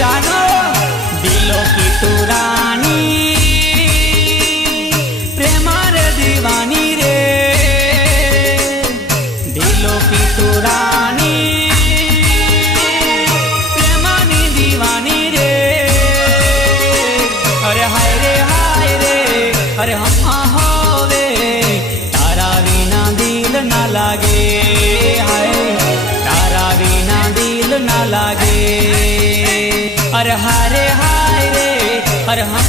जानो दिलों की तू रानी प्रेम रे दीवानी रे दिलों की तू रानी प्रेमानी दीवानी रे अरे हाय रे अरे हम होवे तारा विना दिल ना लागे हाय तारा विना दिल ना लागे अरे हाय रे अरे हम